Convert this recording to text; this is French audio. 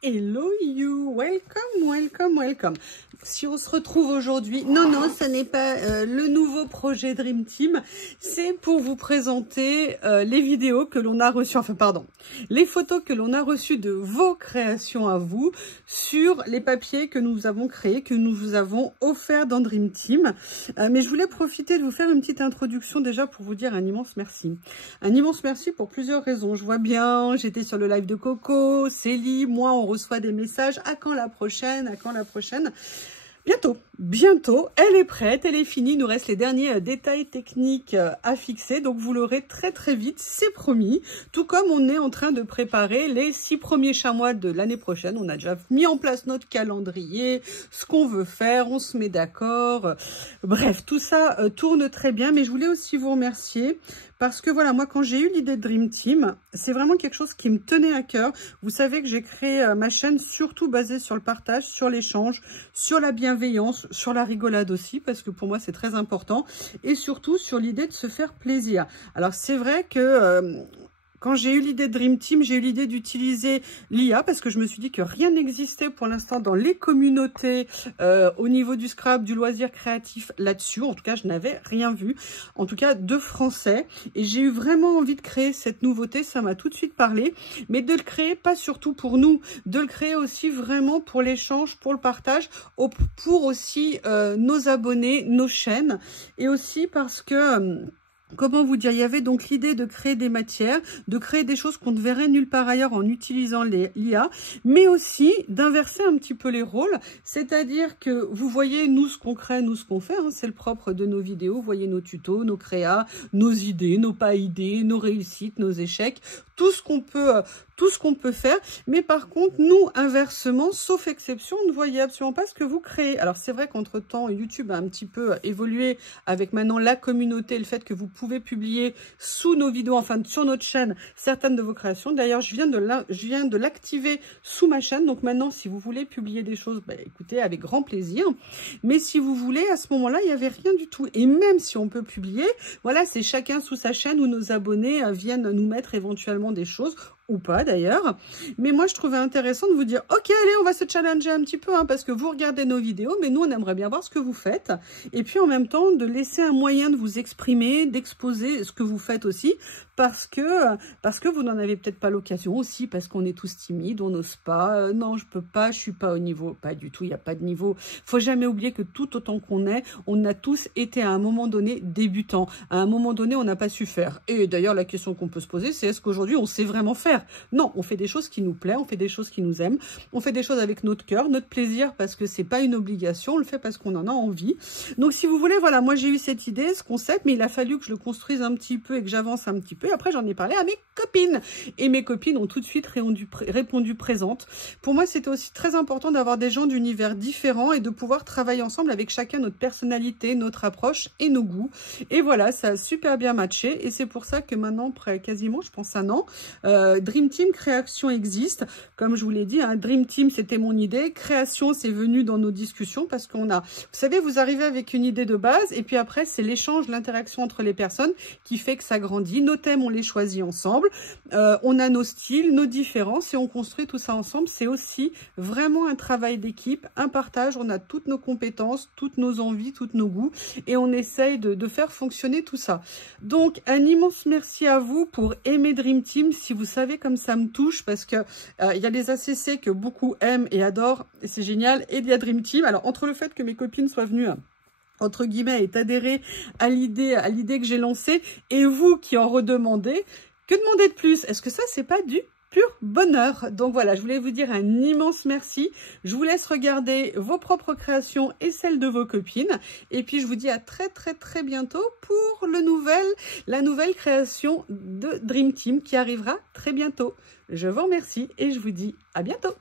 Hello you, welcome. Si on se retrouve aujourd'hui, non, ce n'est pas le nouveau projet Dream Team, c'est pour vous présenter les vidéos que l'on a reçues, les photos que l'on a reçues de vos créations à vous sur les papiers que nous avons créés, que nous vous avons offerts dans Dream Team. Mais je voulais profiter de vous faire une petite introduction déjà pour vous dire un immense merci. Un immense merci pour plusieurs raisons. Je vois bien, j'étais sur le live de Coco, Célie, moi on reçoit des messages, à quand la prochaine, Bientôt, elle est prête, elle est finie, il nous reste les derniers détails techniques à fixer, donc vous l'aurez très vite, c'est promis, tout comme on est en train de préparer les 6 premiers chamois de l'année prochaine. On a déjà mis en place notre calendrier, ce qu'on veut faire, on se met d'accord, bref, tout ça tourne très bien, mais je voulais aussi vous remercier, parce que voilà, moi quand j'ai eu l'idée de Dream Team, c'est vraiment quelque chose qui me tenait à cœur. Vous savez que j'ai créé ma chaîne surtout basée sur le partage, sur l'échange, sur la bienveillance, sur la rigolade aussi, parce que pour moi c'est très important, et surtout sur l'idée de se faire plaisir. Alors c'est vrai que quand j'ai eu l'idée de Dream Team, j'ai eu l'idée d'utiliser l'IA parce que je me suis dit que rien n'existait pour l'instant dans les communautés au niveau du scrap, du loisir créatif là-dessus. En tout cas, je n'avais rien vu, en tout cas de français. Et j'ai eu vraiment envie de créer cette nouveauté, ça m'a tout de suite parlé. Mais de le créer pas surtout pour nous, de le créer aussi vraiment pour l'échange, pour le partage, pour aussi nos abonnés, nos chaînes. Et aussi parce que... comment vous dire, il y avait donc l'idée de créer des matières, de créer des choses qu'on ne verrait nulle part ailleurs en utilisant l'IA, mais aussi d'inverser un petit peu les rôles, c'est-à-dire que vous voyez nous ce qu'on crée, nous ce qu'on fait, hein, c'est le propre de nos vidéos, vous voyez nos tutos, nos créas, nos idées, nos pas idées, nos réussites, nos échecs, tout ce qu'on peut faire, mais par contre, nous, inversement, sauf exception, on ne voyait absolument pas ce que vous créez. Alors, c'est vrai qu'entre-temps, YouTube a un petit peu évolué avec maintenant la communauté, le fait que vous pouvez publier sous nos vidéos, enfin, sur notre chaîne, certaines de vos créations. D'ailleurs, je viens de l'activer sous ma chaîne, donc maintenant, si vous voulez publier des choses, bah, écoutez, avec grand plaisir. Mais si vous voulez, à ce moment-là, il n'y avait rien du tout. Et même si on peut publier, voilà, c'est chacun sous sa chaîne où nos abonnés viennent nous mettre éventuellement des choses, ou pas d'ailleurs, mais moi je trouvais intéressant de vous dire ok, allez, on va se challenger un petit peu, hein, parce que vous regardez nos vidéos, mais nous on aimerait bien voir ce que vous faites, et puis en même temps de laisser un moyen de vous exprimer, d'exposer ce que vous faites aussi, parce que vous n'en avez peut-être pas l'occasion aussi, parce qu'on est tous timides, on n'ose pas, non je peux pas, je suis pas au niveau, pas du tout, il n'y a pas de niveau, faut jamais oublier que tout autant qu'on est, on a tous été à un moment donné débutants, à un moment donné on n'a pas su faire, et d'ailleurs la question qu'on peut se poser c'est est-ce qu'aujourd'hui on sait vraiment faire? Non, on fait des choses qui nous plaisent, on fait des choses qui nous aiment, on fait des choses avec notre cœur, notre plaisir, parce que c'est pas une obligation, on le fait parce qu'on en a envie. Donc si vous voulez, voilà, moi j'ai eu cette idée, ce concept, mais il a fallu que je le construise un petit peu et que j'avance un petit peu. Après j'en ai parlé à mes copines, et mes copines ont tout de suite répondu présente. Pour moi c'était aussi très important d'avoir des gens d'univers différents et de pouvoir travailler ensemble avec chacun notre personnalité, notre approche et nos goûts. Et voilà, ça a super bien matché, et c'est pour ça que maintenant, après quasiment, je pense un an, Dream Team Création existe. Comme je vous l'ai dit, hein, Dream Team, c'était mon idée. Création, c'est venu dans nos discussions parce qu'on a... Vous savez, vous arrivez avec une idée de base et puis après, c'est l'échange, l'interaction entre les personnes qui fait que ça grandit. Nos thèmes, on les choisit ensemble. On a nos styles, nos différences et on construit tout ça ensemble. C'est aussi vraiment un travail d'équipe, un partage. On a toutes nos compétences, toutes nos envies, tous nos goûts et on essaye de faire fonctionner tout ça. Donc, un immense merci à vous pour aimer Dream Team. Si vous savez comme ça me touche, parce que il y a les ACC que beaucoup aiment et adorent, et c'est génial, et il y a Dream Team. Alors, entre le fait que mes copines soient venues, entre guillemets, et adhérer à l'idée que j'ai lancée, et vous qui en redemandez, que demander de plus? Est-ce que ça, c'est pas du pur bonheur? Donc voilà, je voulais vous dire un immense merci. Je vous laisse regarder vos propres créations et celles de vos copines. Et puis je vous dis à très bientôt pour la nouvelle création de Dream Team qui arrivera très bientôt. Je vous remercie et je vous dis à bientôt.